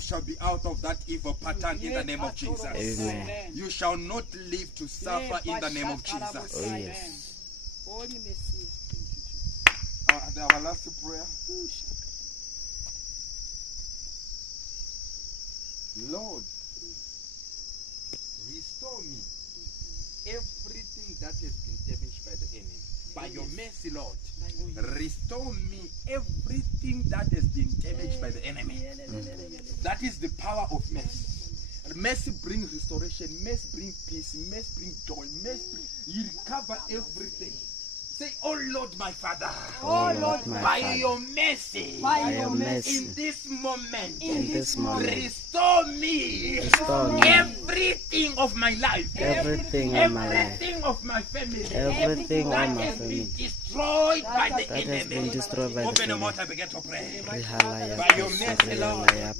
life shall be out of that evil pattern in the name of Jesus. Amen. You shall not live to suffer in the name of Jesus. Oh, yes. Our last prayer. Lord, restore me everything that has been damaged by the enemy. By your mercy, Lord, restore me everything that has been damaged by the enemy. That is the power of mercy. Mercy brings restoration, mercy brings peace, mercy brings joy, you recover everything. Say, oh Lord, my Father, Oh Lord, my by Father, your mercy, by your mercy, in this moment, restore me me everything of my life, everything of my life, everything of my family, everything of that my has family been destroyed by the that has been enemy. destroyed by the Open your enemy. mouth and begin to pray. Rihalaya By your mercy, Lord. Rihalaya.